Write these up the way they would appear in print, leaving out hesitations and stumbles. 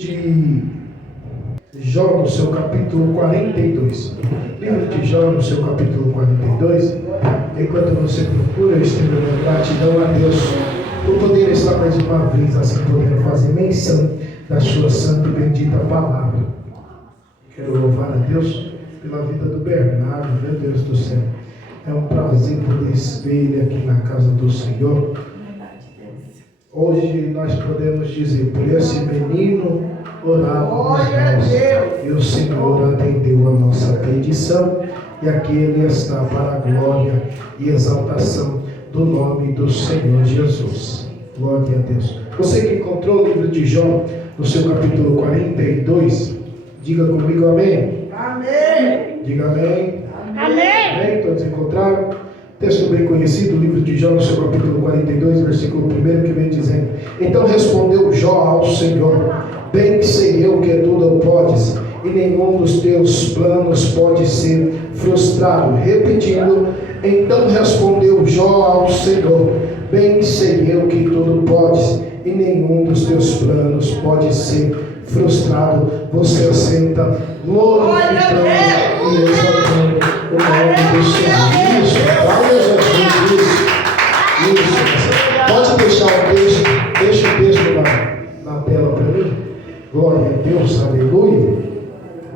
de Jó, no seu capítulo 42. Livro de Jó, no seu capítulo 42. Enquanto você procura, eu estendo a minha gratidão a Deus por poder estar mais uma vez assim, podendo fazer menção da sua santa e bendita palavra. Quero louvar a Deus pela vida do Bernardo, meu Deus do céu. É um prazer poder ver ele aqui na casa do Senhor. Hoje nós podemos dizer, por esse menino orávamos nós, e o Senhor atendeu a nossa petição, e aqui ele está para a glória e exaltação do nome do Senhor Jesus. Glória a Deus. Você que encontrou o livro de Jó, no seu capítulo 42, diga comigo amém. Amém. Diga amém. Amém. Amém. Todos encontraram? Texto bem conhecido, o livro de Jó, no seu capítulo 42, versículo 1, que vem dizendo: Então respondeu Jó ao Senhor: Bem que sei eu que tudo podes, e nenhum dos teus planos pode ser frustrado. Repetindo: Então respondeu Jó ao Senhor: Bem que sei eu que tudo podes, e nenhum dos teus planos pode ser frustrado. Você assenta, glorificando e exaltando o nome do Senhor. Isso, glória a Jesus, isso. Pode deixar o texto, deixa o texto na tela para mim. Glória a Deus, aleluia.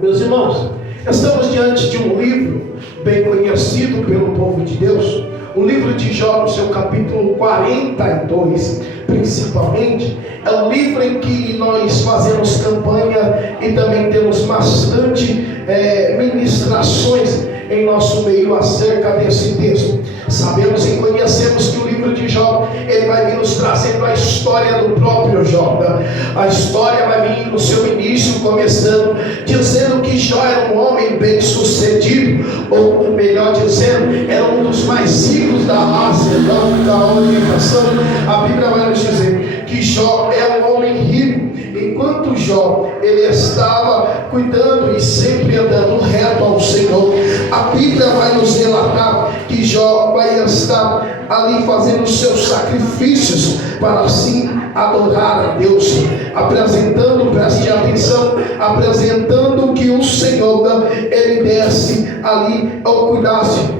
Meus irmãos, estamos diante de um livro bem conhecido pelo povo de Deus. O livro de Jó, no seu capítulo 42, principalmente, é um livro em que nós fazemos campanha e também temos bastante ministrações em nosso meio acerca desse texto. Sabemos e conhecemos que o livro de Jó, ele vai vir nos trazendo a história do próprio Jó. A história vai vir no seu início, começando, dizendo que Jó era um homem bem sucedido, ou melhor dizendo, era um dos mais ricos da raça da orientação. A Bíblia vai nos dizer que Jó é um homem rico. Enquanto Jó, ele estava cuidando e sempre andando reto ao Senhor, a Bíblia vai nos relatar que Jó vai estar ali fazendo os seus sacrifícios para assim adorar a Deus, apresentando, preste atenção, apresentando que o Senhor, ele desce ali ao cuidasse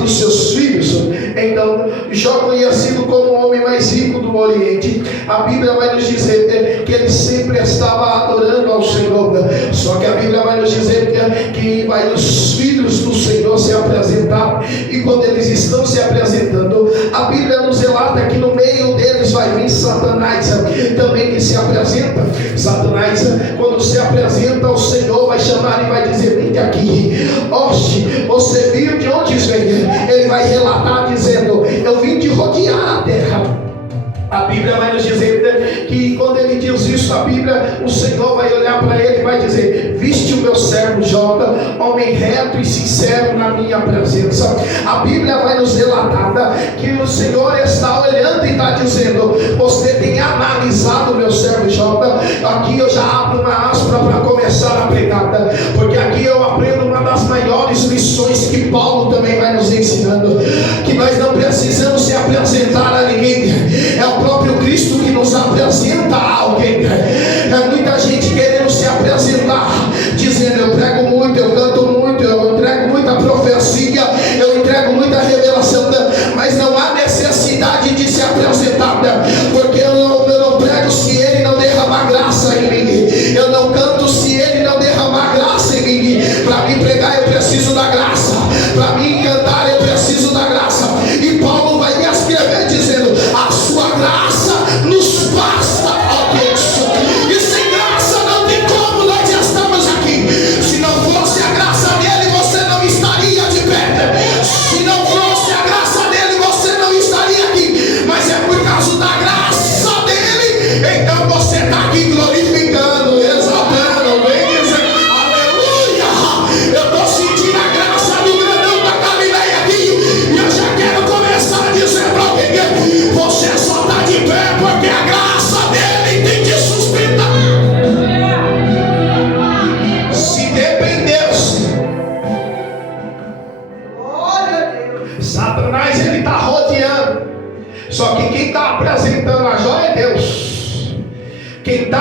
dos seus filhos. Então Jó, conhecido como o homem mais rico do Oriente, a Bíblia vai nos dizer que ele sempre estava adorando ao Senhor. Só que a Bíblia vai nos dizer que vai os filhos do Senhor se apresentar, e quando eles estão se apresentando, a Bíblia nos relata que no meio deles vai vir Satanás também, que se apresenta. Satanás, quando se apresenta ao Senhor, vai chamar e vai dizer: vem aqui, hoje você viu de onde vem? Ele vai relatar dizendo: eu vim de rodear a terra. A Bíblia vai nos dizer que quando ele diz isso, a Bíblia, o Senhor vai olhar para ele e vai dizer: viste o meu servo Jó, homem reto e sincero na minha presença. A Bíblia vai nos relatar que o Senhor está olhando e está dizendo: você tem analisado o meu servo Jó? Aqui eu já abro uma aspa para começar a pregar, porque aqui eu aprendo uma das maiores lições que Paulo também vai nos ensinando, que nós não precisamos se apresentar a ninguém, é o próprio Cristo que nos apresenta a alguém. É muita gente querendo se apresentar, dizendo: eu prego muito, eu canto muito, eu entrego muita profecia, eu entrego muita revelação, mas não há necessidade de se apresentar, porque eu não prego se ele não derramar graça em mim, eu não canto se ele não derramar graça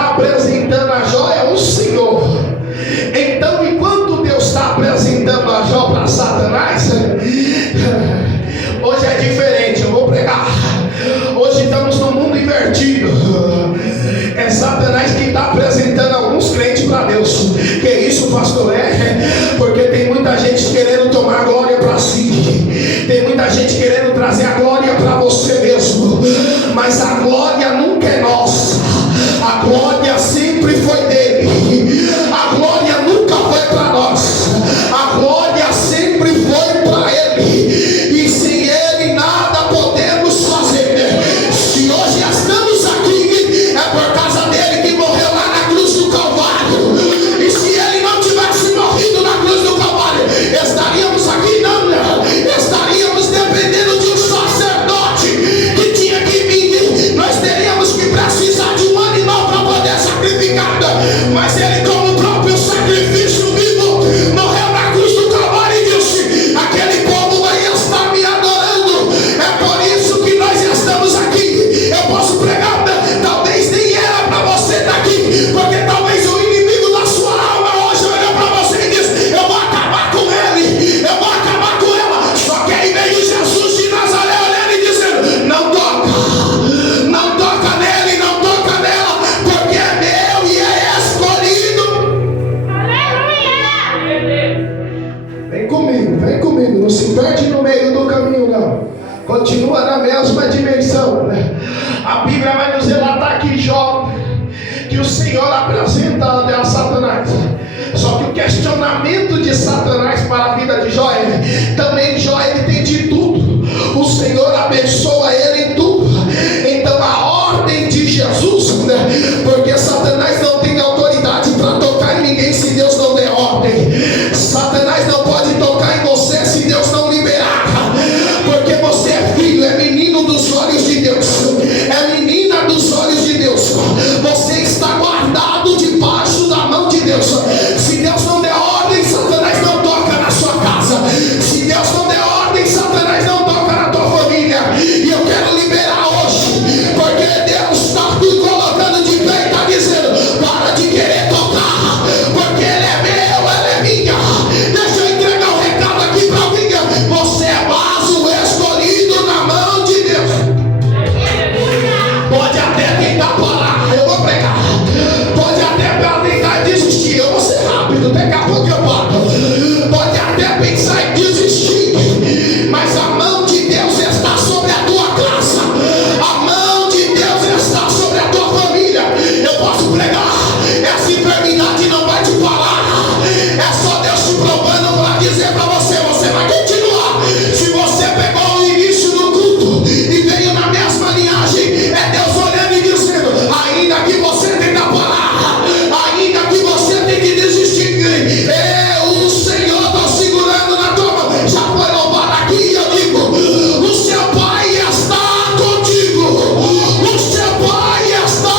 está apresentando a Jó é o Senhor. Então, enquanto Deus está apresentando a Jó para Satanás, hoje é diferente, eu vou pregar. Hoje estamos no mundo invertido. É Satanás que está apresentando alguns crentes para Deus. Que isso, pastor? Porque tem muita gente querendo tomar glória para si. Tem muita gente querendo trazer a glória para você mesmo. Mas a glória nunca é nossa. A glória sempre foi dele. A glória nunca foi para nós. A glória sempre foi para ele. E sem ele nada podemos fazer. Se hoje estamos aqui, é por causa dele que morreu lá na cruz do Calvário. E se ele não tivesse morrido na cruz do Calvário, estaríamos aqui? Não. Estaríamos dependendo de um sacerdote que tinha que vir. Nós teríamos que precisar de um animal para poder sacrificar. Mas ele, como o próprio sacrifício vivo, morreu na cruz do Calvário e disse: aquele povo vai estar me adorando. É por isso que nós estamos aqui. Eu posso pregar, talvez nem era para você estar aqui, porque talvez o inimigo da sua alma hoje olha para você e diz: eu vou acabar com ele, eu vou acabar com ela. Só que aí veio Jesus de Nazaré olhando e dizendo: não toca nele, não toca nela, porque é meu e é escolhido. Vem comigo, não se perde no meio do caminho, não. Continua na mesma dimensão, né? A Bíblia vai nos relatar aqui, Jó, que o Senhor apresenta a Satanás. Só que o questionamento de Satanás para a vida de Jó é: também Jó, ele tem de tudo. O Senhor abençoa ele em tudo. Então a ordem de Jesus, né? Porque Satanás não tem autoridade para tocar em ninguém se Deus não der ordem. Satanás não pode tocar em você se Deus não liberar. Porque você é filho, é menino dos olhos de Deus, é menina dos olhos de Deus. Você está guardado debaixo da mão de Deus. Se Deus não der ordem, Satanás não toca na sua casa. Se Deus não der ordem, Satanás não toca na tua família. E eu quero liberar hoje, porque Deus está te colocando de pé e está dizendo: para de querer tocar, porque ele é meu, ela é minha. Deixa eu entregar um recado aqui para alguém. Você é vaso escolhido na mão de Deus. Pode até tentar parar, eu vou pregar. Pode até tentar desistir, eu vou ser rápido, daqui a pouco eu paro. Pode até pensar em desistir, mas a mão de Deus está sobre a tua casa. A mão de Deus está sobre a tua família. Eu posso pregar, essa enfermidade não vai te parar. É só Deus te provando para dizer para você: você vai continuar. Se você pegou o início do culto e veio na mesma linhagem, é Deus olhando e dizendo: ainda que você tenta parar, ainda que você tem que desistir, o Senhor está segurando na tua mão. Já foi louvado aqui, eu digo: o seu Pai está contigo. O seu Pai está.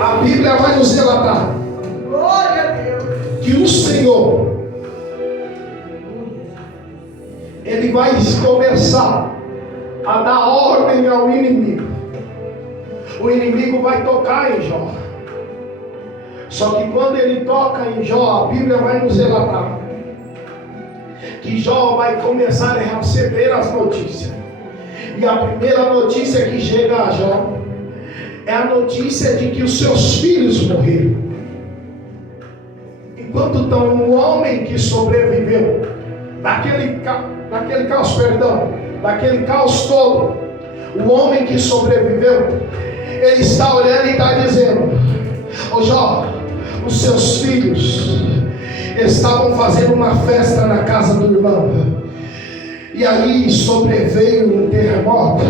A Bíblia vai nos relatar que o Senhor, ele vai começar a dar ordem ao inimigo. O inimigo vai tocar em Jó. Só que quando ele toca em Jó, a Bíblia vai nos relatar que Jó vai começar a receber as notícias. E a primeira notícia que chega a Jó é a notícia de que os seus filhos morreram. Enquanto então um homem que sobreviveu daquele caos todo, o homem que sobreviveu, ele está olhando e está dizendo: ô Jó, os seus filhos estavam fazendo uma festa na casa do irmão, e aí sobreveio um terremoto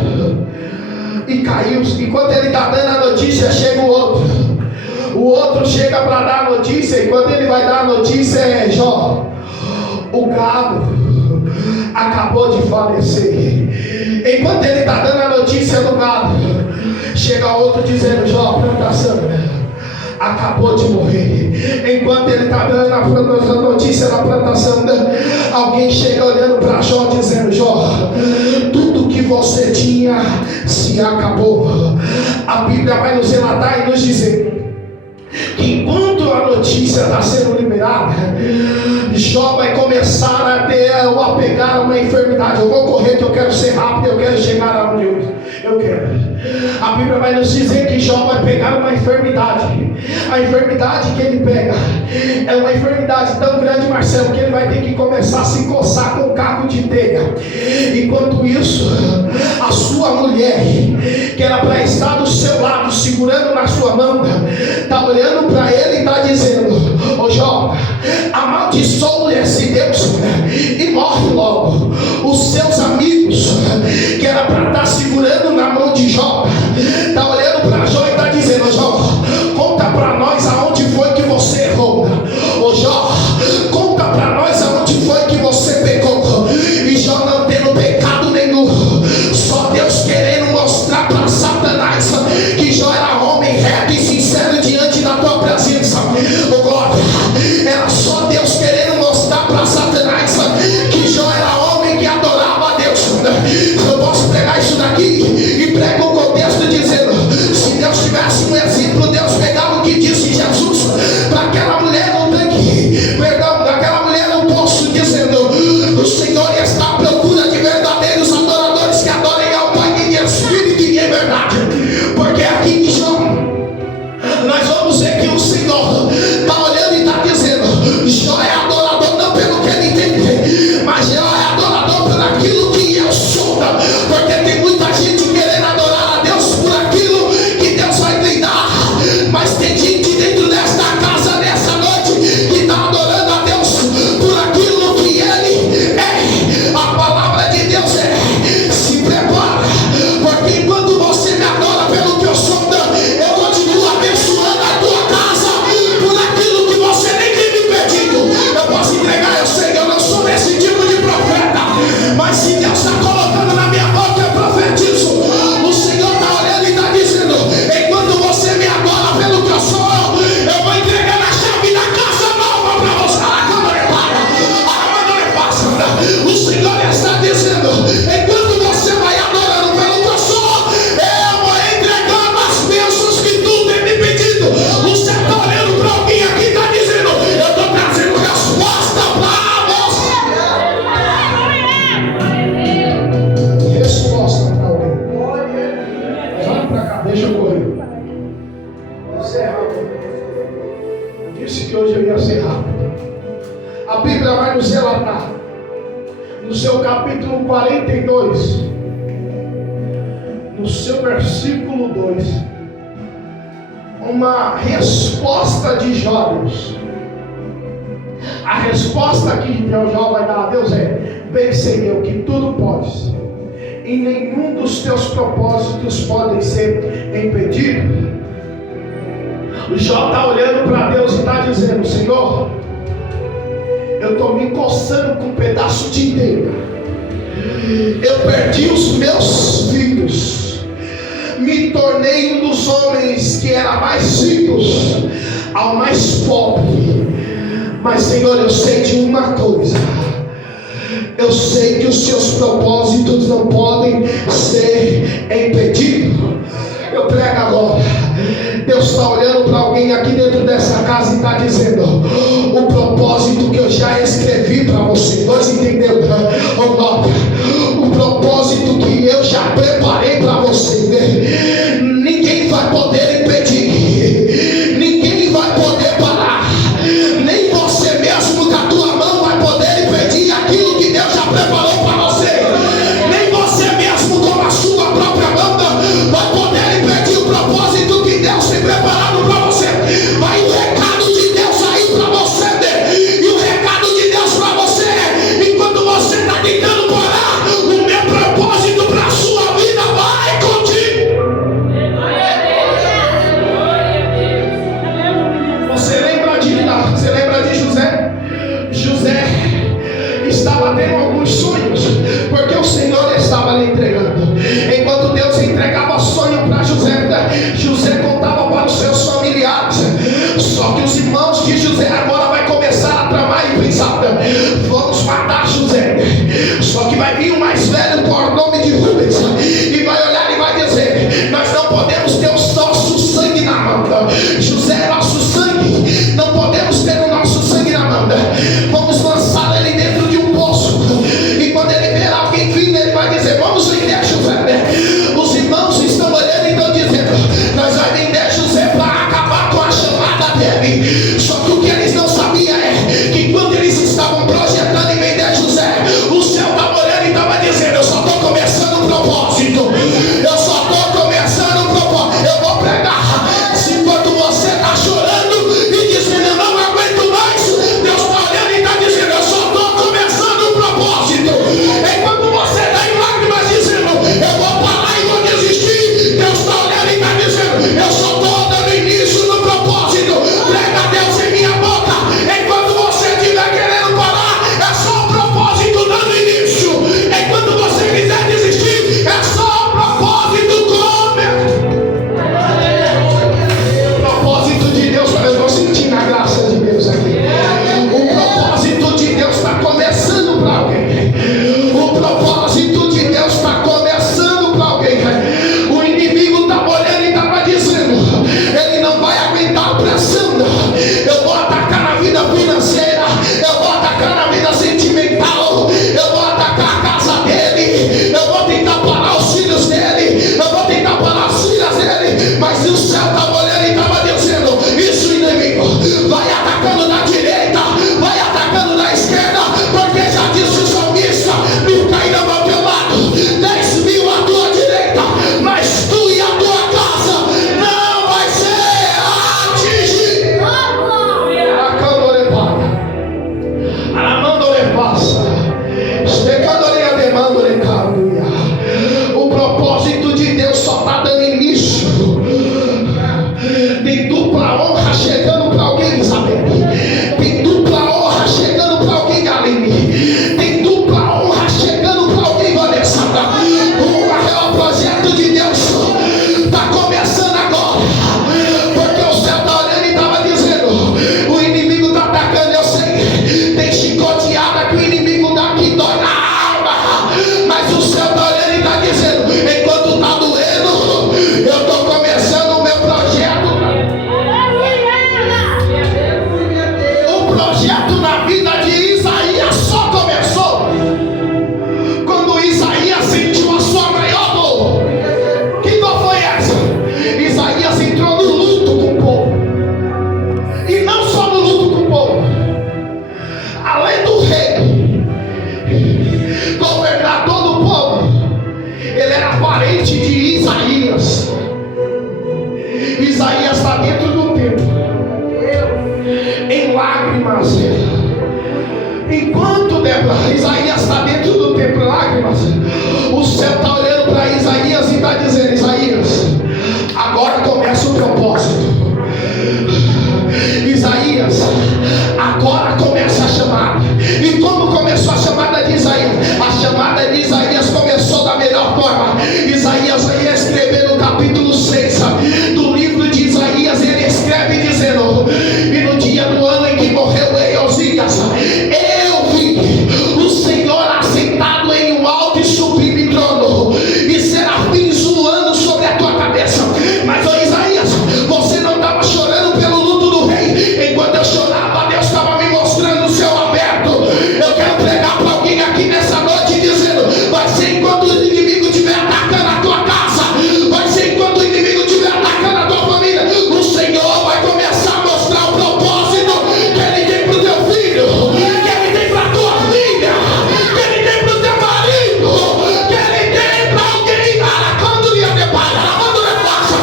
e caiu. Enquanto ele está dando a notícia, chega o outro chega para dar a notícia, e quando ele vai dar a notícia é: Jó, o gado acabou de falecer. Enquanto ele está dando a notícia do gado, chega outro dizendo: Jó, a plantação acabou de morrer. Enquanto ele está dando a notícia da plantação, alguém chega olhando para Jó dizendo: Jó, tudo que você tinha se acabou. A Bíblia vai nos relatar e nos dizer que enquanto a notícia está sendo liberada, Jó vai começar a ter ou a pegar uma enfermidade. Eu vou correr que eu quero ser rápido, eu quero chegar aonde eu quero. A Bíblia vai nos dizer que Jó vai pegar uma enfermidade. A enfermidade que ele pega é uma enfermidade tão grande, Marcelo, que ele vai ter que começar a se coçar com um caco de telha. Enquanto isso, a sua mulher, que era para estar do seu lado, segurando na sua mão, está olhando para ele e está dizendo: ô Jó, amaldiçoe esse Deus e morre logo. Os seus amigos, que era para estar segurando na mão de Jó, está olhando para Jó e está dizendo: Jó, conta para nós aonde foi que você errou. Ô Jó, conta para nós aonde foi que você pecou. E Jó não tendo pecado nenhum, só Deus querendo mostrar para Satanás que Jó era homem reto e sincero diante da tua presença. Ô glória, era só Deus querendo mostrar para Satanás que Jó era homem que adorava a Deus. Eu posso pegar isso daqui e prego o contexto dizendo: se Deus tivesse um exemplo, Deus pegava o que disse Jesus para aquela mulher no tanque, perdão, daquela mulher no poço, dizendo: o Senhor está à procura de verdadeiros adoradores que adorem ao Pai em espírito e em verdade. Porque aqui em João nós vamos ver que o Senhor está olhando e está dizendo: Jó é adorador não pelo que ele tem, mas Jó é adorador por aquilo que eu sou. Porque tem muita gente querendo adorar a Deus por aquilo que Deus vai lhe dar, mas tem gente dentro desta casa nessa noite que está adorando a Deus por aquilo que Ele é. A palavra de Deus é: se prepara, porque enquanto você me adora pelo que eu sou, eu continuo abençoando a tua casa por aquilo que você nem tem me pedido. Eu posso entregar, eu sei que eu não sou esse tipo de profeta, mas se Deus está colocando na minha boca, eu profetizo. O Senhor está olhando e está dizendo: enquanto você me adora pelo que eu sou, eu vou entregar a chave da casa nova para você. O Senhor está dizendo: enquanto você vai adorando pelo que eu sou, eu vou entregando as bênçãos que tu tem me pedido. Você está olhando para alguém aqui e está dizendo: eu estou trazendo resposta para você. Resposta para alguém. Olha para cá, deixa eu correr. Você é rápido. Eu disse que hoje eu ia ser rápido. A Bíblia vai nos relatar, no seu capítulo 42, no seu versículo 2, uma resposta de Jó. A resposta que Jó vai dar a Deus é: bem sei eu que tudo podes, e nenhum dos teus propósitos podem ser impedidos. O Jó está olhando para Deus e está dizendo: Senhor, eu estou me coçando com um pedaço de telha. Eu perdi os meus filhos, me tornei um dos homens que era mais ricos ao mais pobre. Mas Senhor, eu sei de uma coisa: eu sei que os seus propósitos não podem ser impedidos. Eu prego agora, Deus está olhando para alguém aqui dentro dessa casa e está dizendo: o propósito que eu já escrevi para você, nós entendemos, oh glória, o propósito que eu já preparei para você, ninguém vai poder impedir, ninguém vai poder parar, nem você mesmo com a tua mão vai poder impedir aquilo que Deus já preparou para você, nem você mesmo com a sua própria mão vai poder impedir o propósito que Deus tem preparado para você. Vai o recado de Deus aí para você, e o recado de Deus para você é: enquanto você está tentando parar, o meu propósito para a sua vida vai contigo. José é nosso sangue, não podemos ter o nosso sangue na mão. Vamos lançar ele dentro de um poço, e quando ele ver alguém vindo, ele vai dizer: vamos vender José. Os irmãos estão olhando e estão dizendo: nós vamos vender José para acabar com a chamada dele. Só que o que eles não sabiam é que quando eles estavam projetando em vender José, o céu estava olhando e estava dizendo: eu só estou começando um propósito, eu só estou começando um propósito. Eu vou pregar. Se enquanto você está chorando e dizendo: eu não aguento mais, Deus está olhando e está dizendo: eu só estou começando um propósito. Enquanto você está em lágrimas dizendo: eu vou parar e vou desistir, Deus está olhando e está dizendo: eu só estou dando início no propósito. Prega a Deus em minha boca. Enquanto você estiver querendo parar, é só o propósito dando início. Enquanto você quiser desistir, é só o propósito começando. O propósito de Deus, eu estou sentindo a graça de Deus aqui. O propósito de Deus está começando para alguém. O propósito de Deus está começando para alguém. O inimigo está olhando e estava dizendo: ele não vai aguentar a pressão. Eu vou atacar na vida financeira, eu vou atacar na vida sentimental, eu vou atacar a casa dele, eu vou tentar parar os filhos dele, eu vou tentar parar as filhas dele. Mas o céu estava olhando e estava dizendo: isso, inimigo, vai atacando na direita, vai atacando na esquerda, porque já disse o salmista: mil cairão ao teu lado, 10.000 à tua direita, mas tu e a tua casa não vai ser atingido. O propósito de Deus só está dando início. Tem dupla honra chegando para alguém, Elizabeth. Tem dupla honra chegando para alguém, Aline. Tem dupla honra chegando para alguém, Vanessa. O projeto de Deus está começando agora, porque o céu está olhando e estava dizendo: o inimigo está atacando. Eu sei, tem chicoteada que o inimigo dá que dói na alma, mas o céu está olhando e está dizendo: enquanto está doendo, eu estou começando o meu projeto. O projeto na vida de Isaías só começou quando Isaías sentiu a sua maior dor. Que dor foi essa? Isaías entrou no luto com o povo, e não só no luto com o povo. Além do rei, governador do povo, ele era parente de Isaías. Isaías está dentro do templo, em lágrimas. Enquanto Isaías está dentro do templo, em lágrimas, o céu está olhando para Isaías e está dizendo: Isaías, agora começa o propósito. Isaías, agora começa a chamada. E como começou a chamada de Isaías? A chamada de Isaías começou da melhor forma. Isaías ia escrever no capítulo 6 do livro de Isaías. Ele escreve dizendo: e no dia do ano em que morreu o rei Osias, eu vi o Senhor assentado em um alto e sublime trono, e serafins voando sobre a tua cabeça. Mas, ô Isaías, você não estava chorando pelo luto do rei. Enquanto eu chorava, Deus estava me mostrando o céu aberto. Eu quero pregar para alguém aqui nessa noite dizendo: vai ser enquanto o inimigo estiver atacando a tua casa, vai ser enquanto o inimigo estiver atacando a tua família, o Senhor vai começar a mostrar o propósito que Ele tem para o teu filho, que Ele tem para a tua filha, que Ele tem para o teu marido, que Ele tem para alguém. Quando ia deparar, quando ele passa,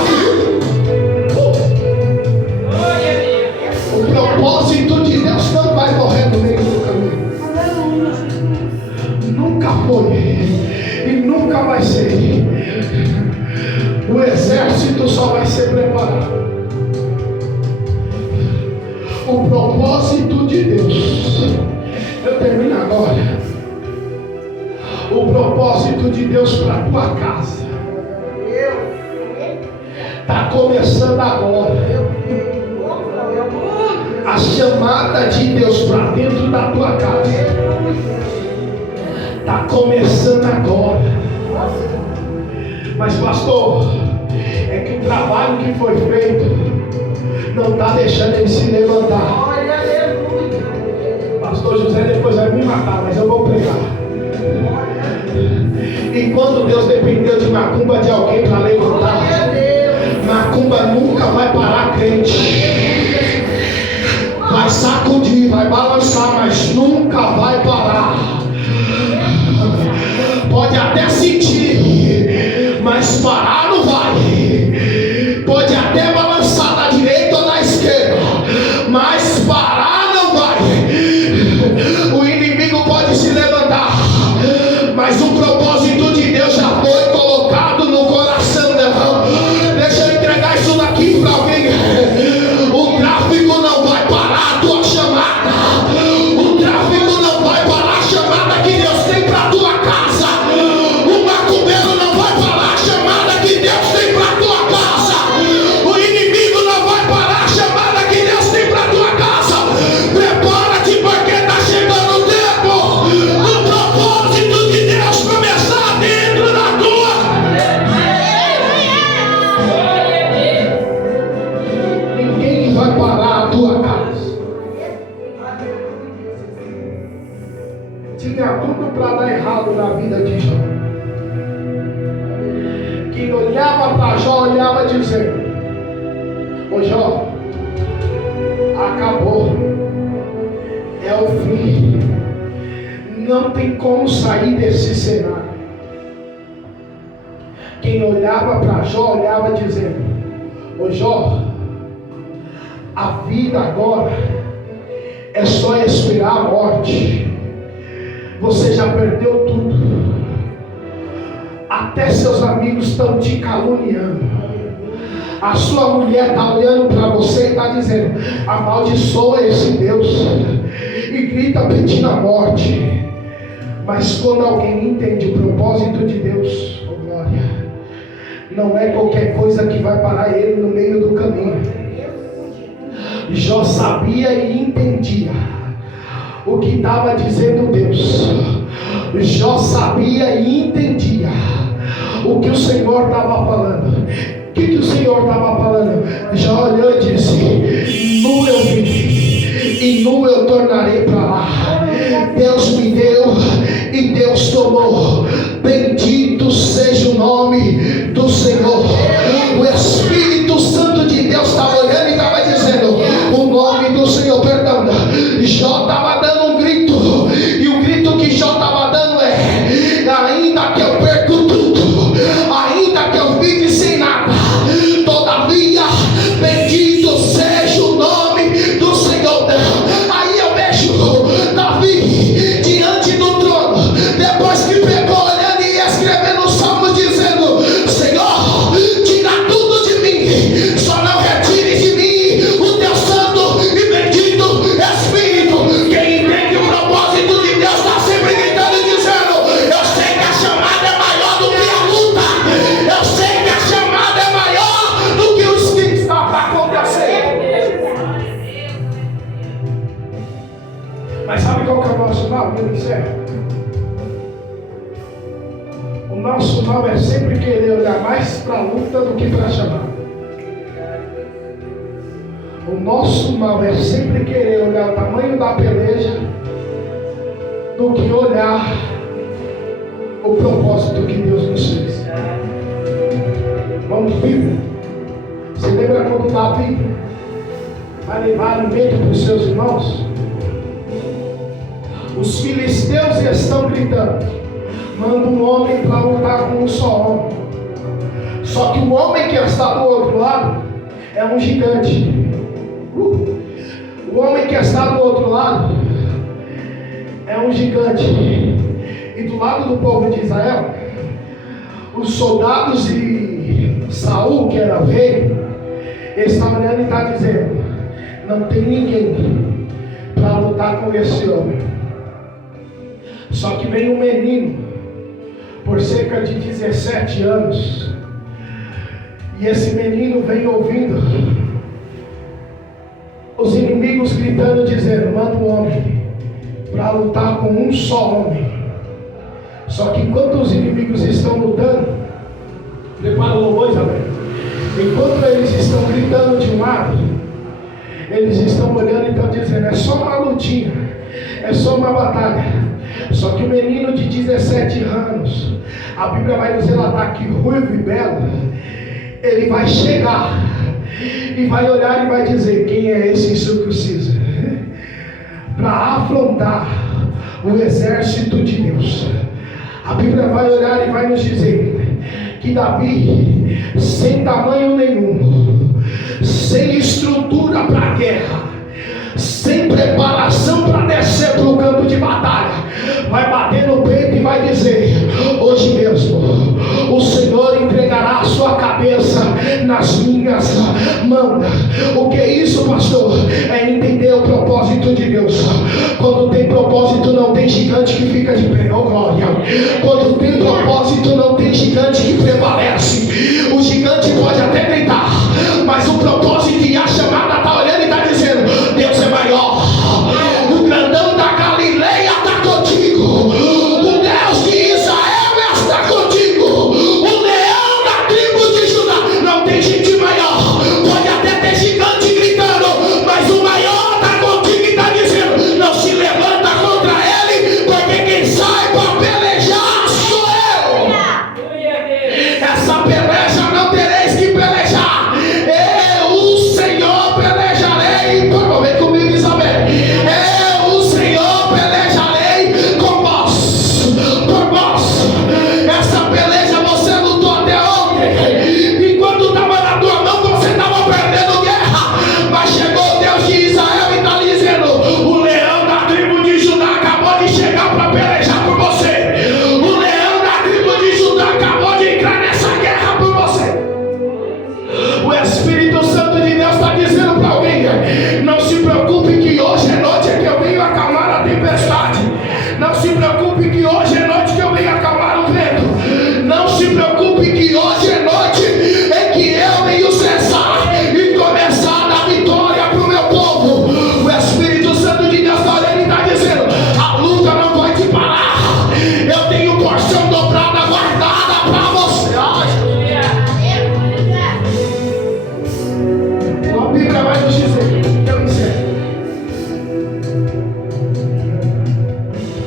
o propósito de Deus não vai morrer no meio do caminho. Nunca foi e nunca vai ser. O exército só vai ser preparado. O propósito de Deus, eu termino agora. O propósito de Deus para a tua casa está começando agora. A chamada de Deus para dentro da tua casa está começando agora. Mas pastor, é que trabalho que foi feito não está deixando ele se levantar. Pastor José depois vai me matar, mas eu vou pregar. E quando Deus dependeu de macumba de alguém para levantar, macumba nunca vai parar crente. Vai sacudir, vai balançar, mas nunca vai parar. Pode até sentir, mas parar não vai. Pode até balançar da direita ou da esquerda, mas parar não vai. O inimigo pode se levantar, mas o propósito de Deus já foi colocado no coração dela. Deixa eu entregar isso daqui para alguém. O tráfico não vai parar a tua chamada. O tráfico não vai parar a chamada que Deus tem para a tua casa. O macumbeiro não vai parar a chamada que Deus tem para a tua casa. O inimigo não vai parar a chamada que Deus tem para a tua casa. Prepara-te porque está chegando o tempo do propósito de Deus começar dentro da tua. Ninguém vai parar a tua casa. Tinha tudo para dar errado na vida de Jó. Quem olhava para Jó, olhava dizendo: ô Jó, acabou, é o fim, não tem como sair desse cenário. Quem olhava para Jó, olhava dizendo: ô Jó, a vida agora é só esperar a morte. Você já perdeu tudo. Até seus amigos estão te caluniando. A sua mulher está olhando para você e está dizendo: amaldiçoa esse Deus, e grita pedindo a morte. Mas quando alguém entende o propósito de Deus, oh glória, não é qualquer coisa que vai parar ele no meio do caminho. Jó sabia e entendia o que estava dizendo Deus. Jó sabia e entendia o que o Senhor estava falando. O que o Senhor estava falando? Jó olhou e disse: nu eu vim e nu eu tornarei para lá. Deus me deu e Deus tomou. Bendito seja o nome do Senhor. O Espírito Santo de Deus estava olhando e estava dizendo o nome do Senhor. Perdão, Jó estava dando um grito, e o grito que Jó estava dando é: ainda que eu perco tudo, ainda que eu fique sem nada, todavia bendito seja o nome do Senhor. Aí eu vejo Davi diante do trono, depois que pegou, olhando e escrevendo o salmo, dizendo: Senhor, tira tudo de mim, só não retire de mim o teu santo e bendito Espírito. Quem entende o propósito de Deus está sempre gritando e dizendo: eu sei que a chamada é maior do que a luta, eu sei que a chamada é maior do que os que está para acontecer. Mas sabe qual que é o nosso mal, meu inferno? O nosso mal é sempre querer olhar mais para a luta do que para a chamada. O nosso mal é sempre querer olhar o tamanho da peleja do que olhar o propósito que Deus nos fez. Vamos Bíblia. Você lembra quando Davi vai levar alimento para os seus irmãos? Os filisteus estão gritando: manda um homem para lutar com um só homem. Só que o homem que está do outro lado é um gigante. O homem que está do outro lado é um gigante. E do lado do povo de Israel, os soldados de Saul, que era o rei, ele está olhando e está dizendo: não tem ninguém para lutar com esse homem. Só que vem um menino, por cerca de 17 anos, e esse menino vem ouvindo os inimigos gritando, dizendo: manda um homem para lutar com um só homem. Só que enquanto os inimigos estão lutando, prepara o louvor, Isabel. Enquanto eles estão gritando de um lado, eles estão olhando e estão dizendo: é só uma lutinha, é só uma batalha. Só que o menino de 17 anos, a Bíblia vai dizer lá, tá, que ruivo e belo, ele vai chegar e vai olhar e vai dizer: quem é esse incircunciso? Para afrontar o exército de Deus. A Bíblia vai olhar e vai nos dizer que Davi, sem tamanho nenhum, sem estrutura para a guerra, sem preparação para descer para o campo de batalha, vai bater no peito e vai dizer: hoje mesmo o Senhor entregará a sua cabeça nas minhas mãos. O que é isso, pastor? É entender o propósito de Deus. Quando tem propósito, não tem gigante que fica de pé. Oh glória! Quando tem propósito, não tem gigante que prevalece. O gigante pode até gritar, mas o propósito e a chamada está olhando e está dizendo: Deus é maior. O grandão da Galileia está contigo. O Deus de Israel está contigo. O leão da tribo de Judá. Não tem gente maior. Pode até ter gigante gritando, mas o maior está contigo e está dizendo: não se levanta contra ele, porque quem sai para pelejar sou eu. Essa peleja não tereis que pelejar. Eu, o Senhor, pelejarei. Vem comigo, Isabel. Eu, o Senhor, pelejarei com vós, por vós. Essa peleja você lutou até ontem. Enquanto estava na tua mão, você estava perdendo guerra. Mas chegou o Deus de Israel e está dizendo: o leão da tribo de Judá acabou de chegar para pelejar por você. O leão da tribo de Judá acabou de entrar nessa guerra por você. O Espírito Santo de Deus está dizendo para alguém: não se preocupe que hoje é noite que eu venho acalmar a tempestade. Não se preocupe que hoje é noite que eu venho acalmar o vento. Não se preocupe que hoje é noite em que eu venho cessar e começar a dar vitória para o meu povo. O Espírito Santo de Deus está olhando e está dizendo: a luta não vai te parar. Eu tenho porção dobrada guardada para você. A Bíblia vai nos dizer, eu encerro.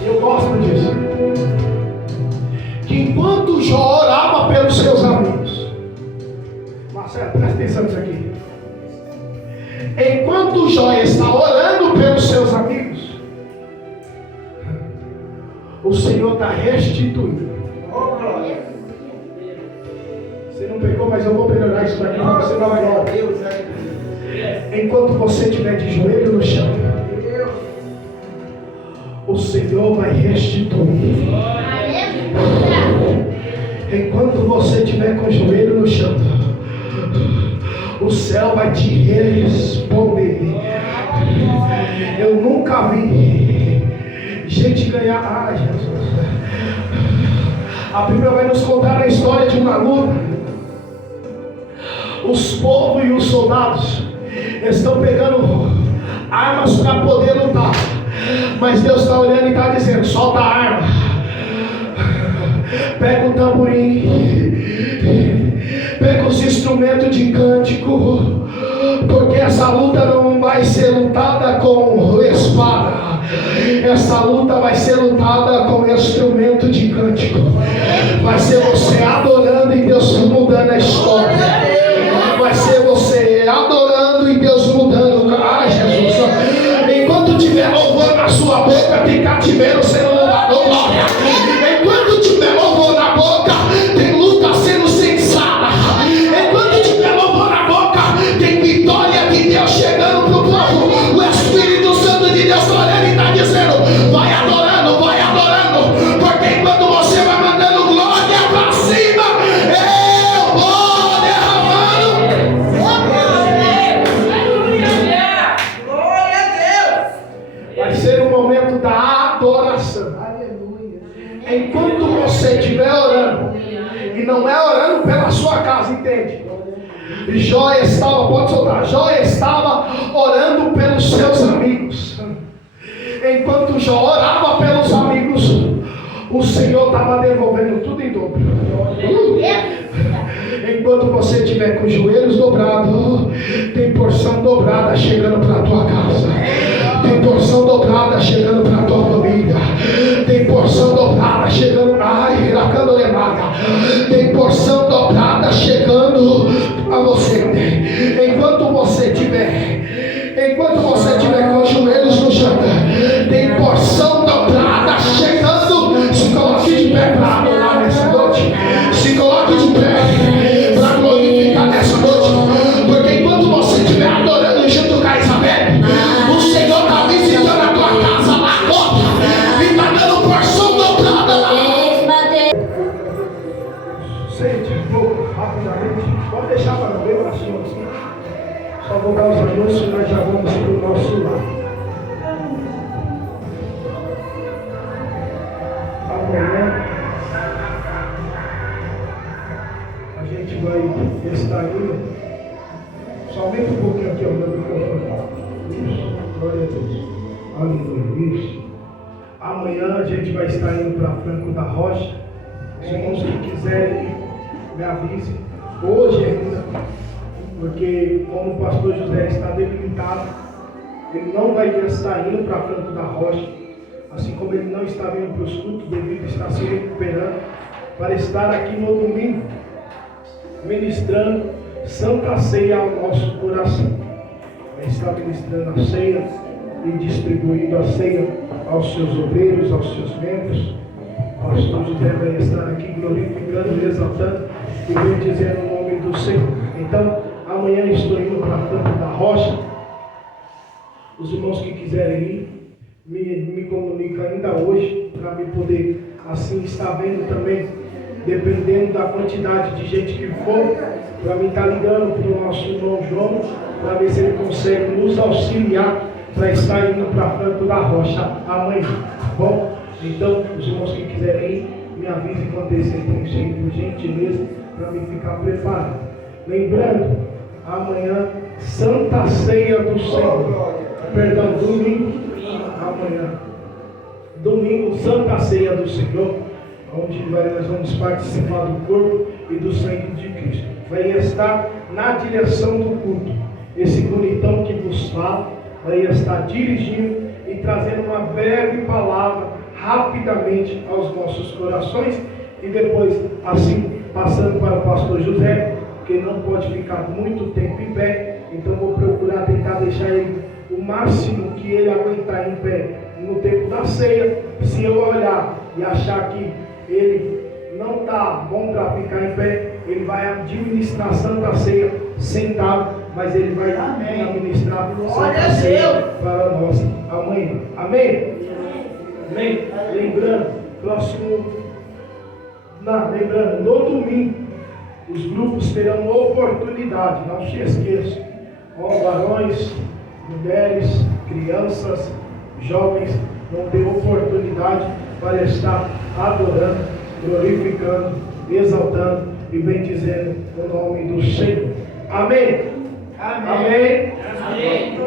Eu gosto disso. Que enquanto Jó orava pelos seus amigos, Marcelo, presta atenção nisso aqui. Enquanto Jó está orando pelos seus amigos, o Senhor está restituindo. Você não pegou, mas eu vou melhorar isso para que você não vai glória. Enquanto você estiver de joelho no chão, o Senhor vai restituir. Enquanto você estiver com o joelho no chão, o céu vai te responder. Eu nunca vi gente ganhar. Ah, Jesus. A Bíblia vai nos contar a história de uma luta. Os povos e os soldados estão pegando armas para poder lutar, mas Deus está olhando e está dizendo: solta a arma, pega o tamborim, pega os instrumentos de cântico, porque essa luta não vai ser lutada com espada, essa luta vai ser lutada com instrumento de cântico. Vai ser você adorando e Deus mudando a história. Vai ser você adorando e Deus mudando. Ah, Jesus. Enquanto tiver louvor na sua boca, tem cativeiro sendo louvado. Glória. Enquanto tiver louvor na boca, tem luta sendo cessada. Enquanto tiver louvor na boca, tem vitória de Deus chegando para o povo. O Espírito Santo de Deus está olhando e está dizendo: vai adorando, porque enquanto você vai mandando glória para cima, eu vou derramando. Glória a Deus. Vai ser o momento da adoração. Enquanto você estiver orando, e não é orando pela sua casa, entende? Jó estava, pode soltar, Jó estava orando pelos seus amigos. Enquanto Jó orava pelos amigos, o Senhor estava devolvendo tudo em dobro. Enquanto enquanto você estiver com os joelhos dobrados, tem porção dobrada chegando para a tua casa. Tem porção dobrada chegando para a tua família. Tem porção dobrada chegando. Ai, tem porção dobrada chegando a você. Enquanto você estiver com os joelhos no chão, tem porção dobrada chegando. Se coloque de pé para adorar nessa noite. Se coloque de pé para glorificar nessa noite. Porque enquanto você estiver adorando junto com a Isabel, o Senhor está visitando a tua casa na porta e está dando porção dobrada lá. Sente um pouco rapidamente. Pode deixar para ver o assunto. Só vou dar os anúncios e nós já vamos para o nosso lar. Amanhã a gente vai estar indo. Somente um pouquinho aqui, ó, meu microfone. Isso, glória a Deus. Aleluia. Isso. Amanhã a gente vai estar indo para Franco da Rocha. Os irmãos que quiserem ir, me avise. Hoje ainda, porque como o pastor José está debilitado, ele não vai estar indo para Franco da Rocha, assim como ele não está vindo para os cultos, devido a estar se recuperando, para estar aqui no domingo, ministrando Santa Ceia ao nosso coração. Vai estar ministrando a ceia e distribuindo a ceia aos seus obreiros, aos seus membros. O pastor José vai estar aqui glorificando, exaltando e bendizendo o nome do Senhor. Então, amanhã estou indo para Franco da Rocha. Os irmãos que quiserem ir, me comunicam ainda hoje, para me poder assim estar vendo também, dependendo da quantidade de gente que for, para mim estar ligando para o nosso irmão João, para ver se ele consegue nos auxiliar para estar indo para Franco da Rocha amanhã. Tá bom? Então, os irmãos que quiserem ir, me avisem com antecedência, por gentileza, para me ficar preparado. Lembrando, amanhã, Santa Ceia do Senhor. Perdão, domingo. Amanhã. Domingo, Santa Ceia do Senhor. Onde nós vamos participar do corpo e do sangue de Cristo. Vai estar na direção do culto. Esse bonitão que vos fala vai estar dirigindo e trazendo uma breve palavra rapidamente aos nossos corações. E depois, assim, passando para o pastor José, que não pode ficar muito tempo em pé, então vou procurar tentar deixar ele o máximo que ele aguentar em pé no tempo da ceia. Se eu olhar e achar que ele não está bom para ficar em pé, ele vai administrar Santa Ceia sentado, mas ele vai administrar Santa Ceia para nós amanhã. Amém? Amém? Lembrando, no domingo, os grupos terão oportunidade, não se esqueçam, varões, mulheres, crianças, jovens, vão ter oportunidade para estar adorando, glorificando, exaltando e bendizendo o nome do Senhor. Amém? Amém? Amém?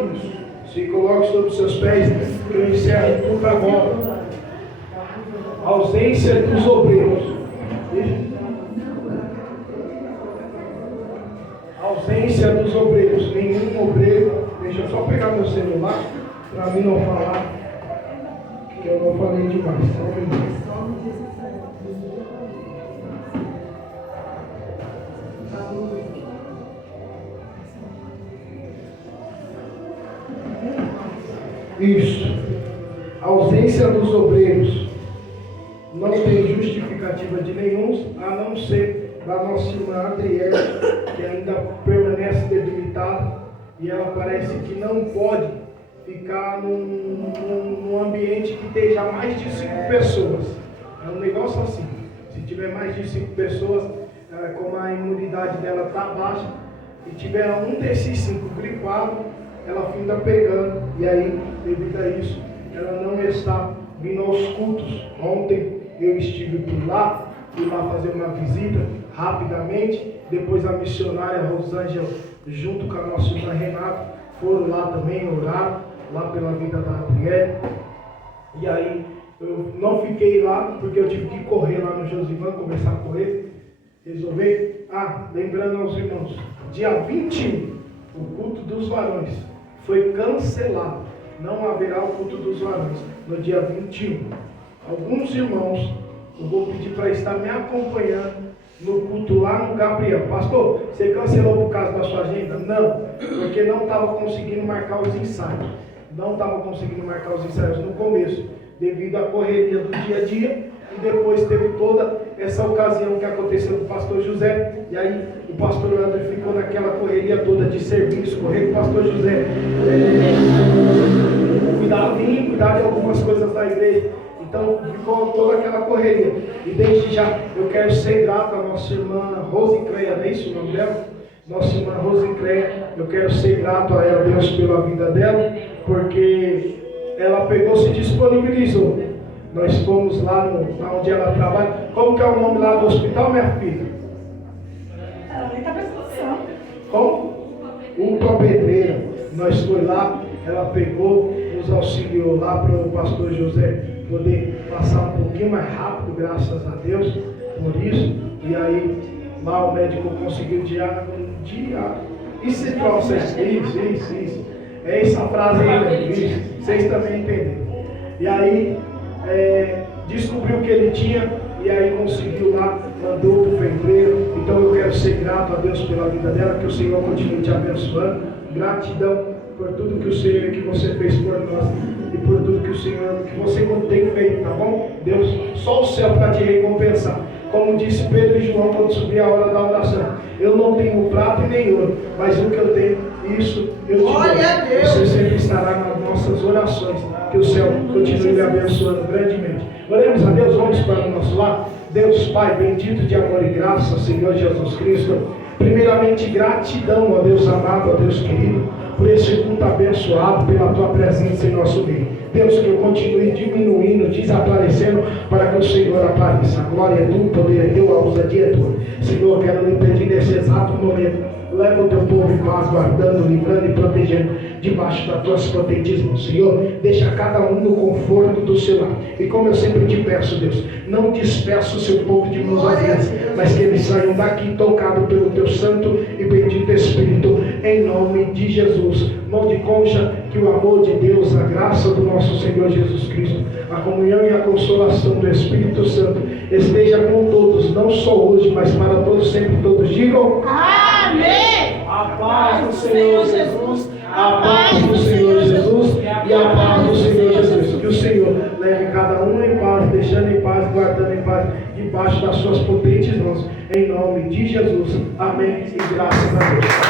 Se coloque sobre os seus pés, que eu encerro tudo agora. Ausência dos obreiros. Ausência dos obreiros. Nenhum obreiro. Deixa eu só pegar meu celular para mim não falar que eu não falei demais. Só um minuto. Isso. A ausência dos obreiros não tem justificativa de nenhum, a não ser da nossa irmã Adriele, que ainda permanece debilitada e ela parece que não pode ficar num ambiente que esteja mais de 5 pessoas. É um negócio assim. Se tiver mais de 5 pessoas, como a imunidade dela está baixa, e tiver um desses 5 gripado, ela finda pegando, e aí, devido a isso, ela não está vindo aos cultos. Ontem eu estive por lá, fui lá fazer uma visita rapidamente, depois a missionária Rosângela, junto com a nossa irmã Renata, foram lá também, oraram, lá pela vida da Adriele. E aí, eu não fiquei lá, porque eu tive que correr lá no Josivan, conversar com ele. resolver. Lembrando aos irmãos, dia 21, o culto dos varões foi cancelado. Não haverá o culto dos varões no dia 21. Alguns irmãos, eu vou pedir para estar me acompanhando no culto lá no Gabriel. Pastor, você cancelou por causa da sua agenda? Não, porque não estava conseguindo marcar os ensaios. Não estava conseguindo marcar os ensaios no começo, devido à correria do dia a dia. E depois teve toda essa ocasião que aconteceu com o pastor José. E aí o pastor André ficou naquela correria toda de serviço, correr com o pastor José, cuidar de algumas coisas da igreja. Então ficou toda aquela correria. E desde já eu quero ser grato à nossa irmã Rosicreia, não é isso o nome dela? Nossa irmã Rosicreia, eu quero ser grato a ela, Deus, pela vida dela, porque ela se disponibilizou. Nós fomos lá onde ela trabalha. Como que é o nome lá do hospital, minha filha? Ela nem está prestando atenção. Como? UPA Pedreira. Nós foi lá, ela nos auxiliou lá para o pastor José poder passar um pouquinho mais rápido, graças a Deus, por isso. E aí, lá o médico conseguiu isso trouxe isso. É essa frase aí, vocês também entenderam. E aí, descobriu o que ele tinha, e aí conseguiu lá, mandou para o pedreiro. Então eu quero ser grato a Deus pela vida dela, que o Senhor continue te abençoando. Gratidão por tudo que o Senhor e que você fez por nós, e por tudo que o Senhor, que você tem feito, tá bom? Deus, só o céu para te recompensar. Como disse Pedro e João quando subia a hora da oração, eu não tenho prata e nem ouro, mas o que eu tenho, isso eu te dou. Você sempre estará nas nossas orações. Que o céu continue me abençoando grandemente. Oremos a Deus, vamos para o nosso lar. Deus Pai, bendito de amor e graça, Senhor Jesus Cristo. Primeiramente, gratidão, ó Deus amado, ó Deus querido, por esse culto abençoado, pela tua presença em nosso meio. Deus, que eu continue diminuindo, desaparecendo, para que o Senhor apareça. A glória é tua, o poder é teu, a ousadia é tua. Senhor, quero lhe pedir nesse exato momento, leva o teu povo em paz, guardando, livrando e protegendo debaixo das tuas potentes mãos. Senhor, deixa cada um no conforto do seu lar. E como eu sempre te peço, Deus, não despeça o seu povo de mãos vazias, mas que eles saiam daqui tocados pelo teu santo e bendito Espírito, em nome de Jesus. Não de concha, que o amor de Deus, a graça do nosso Senhor Jesus Cristo, a comunhão e a consolação do Espírito Santo esteja com todos, não só hoje, mas para todos sempre. Todos digam Amém. A paz do Senhor Jesus, a paz do Senhor Jesus e a paz do Senhor Jesus. Que o Senhor leve cada um em paz, deixando em paz, guardando em paz, debaixo das suas potentes mãos, em nome de Jesus. Amém e graças a Deus.